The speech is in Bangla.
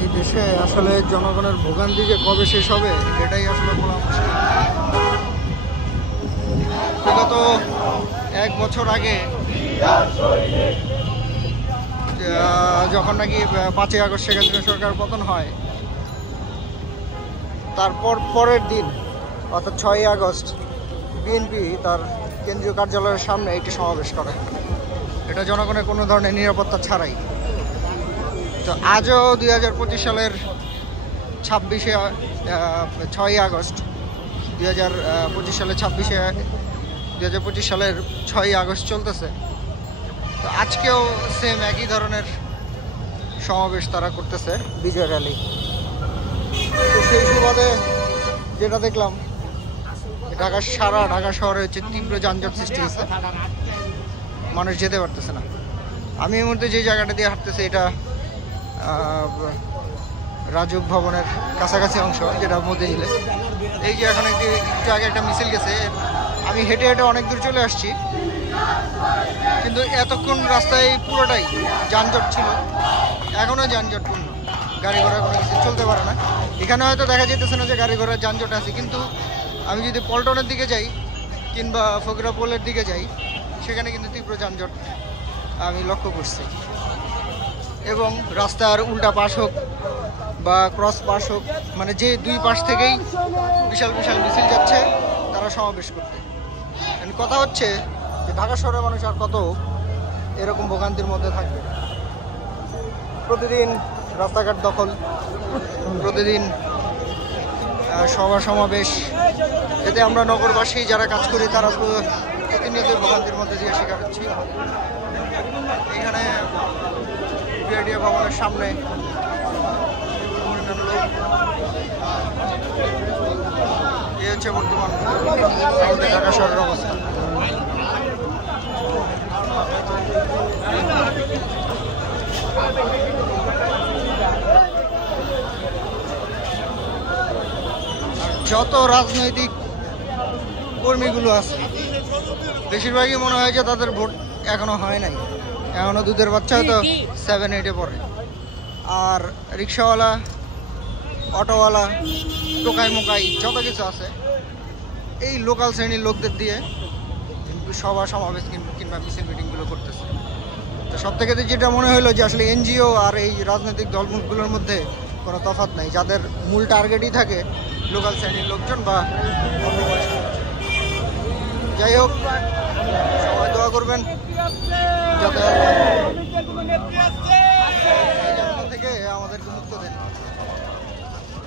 এই দেশে আসলে জনগণের ভোগান্তি যে কবে শেষ হবে এটাই আসলে বলা মুশকিল। বিগত 1 বছর আগে যখন নাকি 5ই আগস্ট শেখ হাসিনা সরকার পতন হয়, তারপর পরের দিন অর্থাৎ 6ই আগস্ট বিএনপি তার কেন্দ্রীয় কার্যালয়ের সামনে একটি সমাবেশ করে, এটা জনগণের কোনো ধরনের নিরাপত্তা ছাড়াই। তো আজও 2025 সালের 6ই আগস্ট 2025 সালের 6ই আগস্ট চলতেছে। তো আজকেও সেম একই ধরনের সমাবেশ তারা করতেছে, বিজয় র্যালি। তো সেই সুবাদে যেটা দেখলাম, সারা ঢাকা শহরে হচ্ছে তীব্র যানজট সৃষ্টি হয়েছে, মানুষ যেতে পারতেছে না। আমি এই মুহূর্তে যে জায়গাটা দিয়ে হাঁটতেছি এটা রাজুক ভবনের কাছাকাছি অংশ, যেটা মতিঝিলে। এই যে এখন একটু আগে একটা মিছিল গেছে, আমি হেঁটে হেঁটে অনেক দূর চলে আসছি, কিন্তু এতক্ষণ রাস্তায় পুরোটাই যানজট ছিল, এখনও যানজটপূর্ণ, গাড়ি ঘোড়া কোনো কিছু চলতে পারে না। এখানে হয়তো দেখা যেতেছে না যে গাড়ি ঘোড়ার যানজট আছে, কিন্তু আমি যদি পল্টনের দিকে যাই কিংবা ফকিরাপোলের দিকে যাই, সেখানে কিন্তু তীব্র যানজট আমি লক্ষ্য করছি। এবং রাস্তার উল্টা পাশ হোক বা ক্রস পাশ হোক, মানে যে দুই পাশ থেকেই বিশাল বিশাল মিছিল যাচ্ছে তারা সমাবেশ করতে। কথা হচ্ছে যে ঢাকা শহরের মানুষ আর কত এরকম ভোগান্তির মধ্যে থাকবে। প্রতিদিন রাস্তাঘাট দখল, প্রতিদিন সভা সমাবেশ, এতে আমরা নগরবাসী যারা কাজ করি তারা তো প্রতিনিয়ত ভোগান্তির মধ্যে দিয়ে শিকার হচ্ছি। এখানে বিআরটিএ ভবনের সামনে এই হচ্ছে বর্তমান আমাদের ঢাকা শহরের অবস্থা। যত রাজনৈতিক কর্মীগুলো আছে বেশিরভাগই মনে হয় যে তাদের ভোট এখনো হয় নাই, এখনো দুধের বাচ্চা হয়তো 7-8-এ পড়ে। আর রিক্সাওয়ালা, অটোওয়ালা, টোকাই মোকাই যত কিছু আছে, এই লোকাল শ্রেণীর লোকদের দিয়ে সভা সমাবেশ কিংবা মিছিল মিটিংগুলো করতেছে। তো সব থেকে যেটা মনে হলো যে আসলে এনজিও আর এই রাজনৈতিক দলগুলোর মধ্যে কোনো তফাৎ নাই, যাদের মূল টার্গেটই থাকে লোকাল শ্রেণীর লোকজন বা অল্পবয়স্ক। যাই হোক, সবাই দোয়া করবেন যাতে